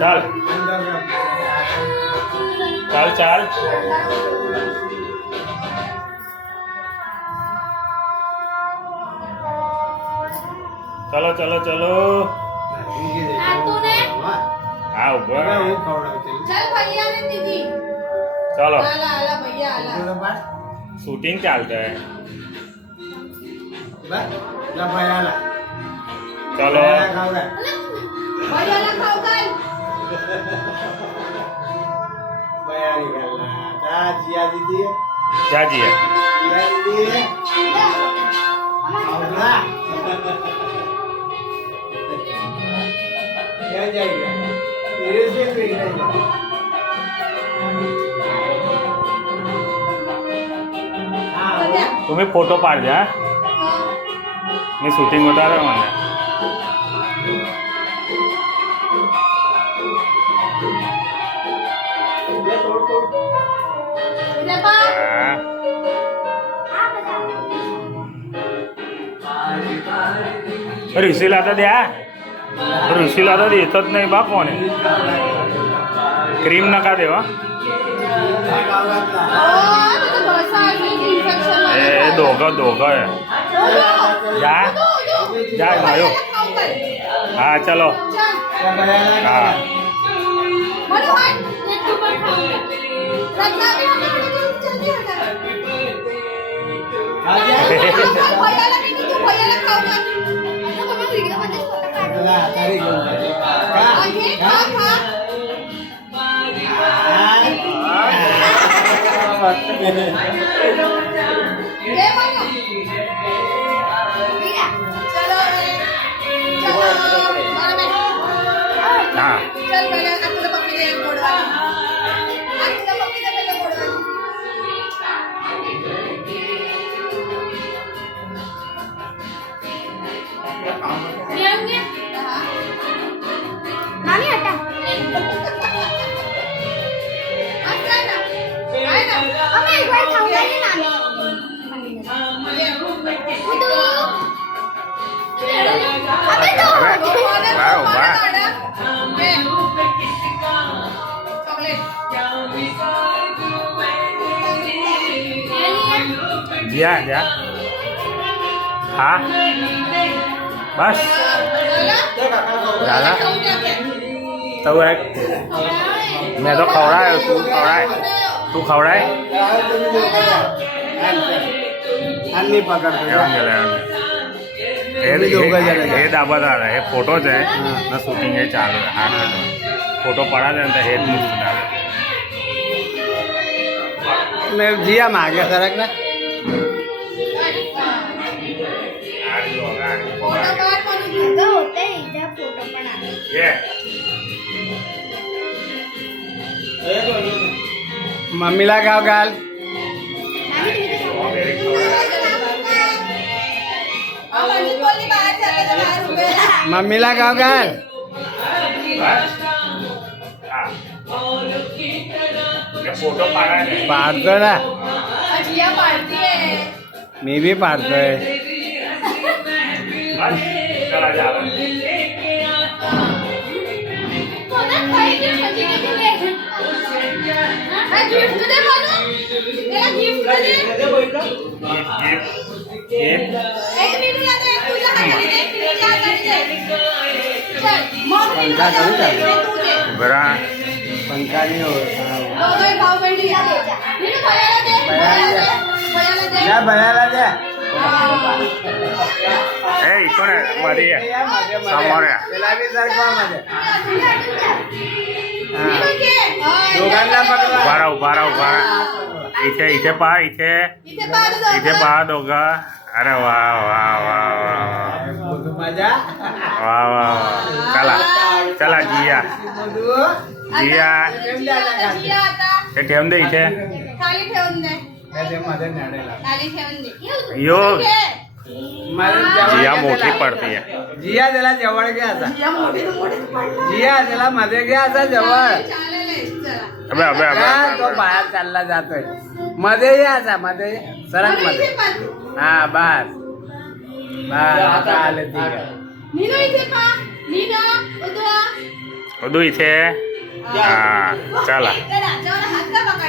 ચાલ ચાલ ચાલ चलो चलो चलो हाँ ऊपर चल भैया ने दीदी चलो आला आला भैया आला शूटिंग चालतं आहे चलो भैया ला खाऊ काय जा जी है तुम्ही फोटो पाड द्या मी शूटिंग होता रे म्हणा ऋषीला आता द्या ऋषीला आता देतच नाही बा कोण आहे क्रीम नका देवा ए दोघं दोघं आहे जा जा भायो हाँ चलो हाँ दिया क्या हाँ बस ज़्यादा तो एक मैं तो खवड़ा है तू खवड़ा है हे दाबत आलं हे फोटोच आहे ना शूटिंग हे चालू आहे हा फोटो पडा त्यानंतर हे मैं जिया मागे सरक ना मम्मीला गाव घाल मम्मीला गाव घाल फोटो पाडतो ना मी भी पाडतोय बरा पंखा नहीं हो भयाला दे ए इकडे मध्ये समोर दोघांना पकडा उभा इथे पहा इथे पहा दोघं अरे वा वा वा मजा वा वा चला चला जिया जिया ते ठेवून दे इथे खाली ठेवून दे मध्ये नाडेला खाली ठेवून दे यो जिया मोठी पडते जिया त्याला जवळ घ्या आता या मोठी तर मोठीच पडणार. जिया त्याला मध्ये घ्या आता जवळ चालेल आहे, चला. अबे अबे का अबे तो बाहेर चालला जातोय मध्ये या आता मध्ये सरक म्हणून मध्ये इथे पाहते. हा बस बस आता आले ठीक आहे नीनू इथे पहा. नीनू, उद्या. उदू इथे हा चला त्या राजावर हात का पकड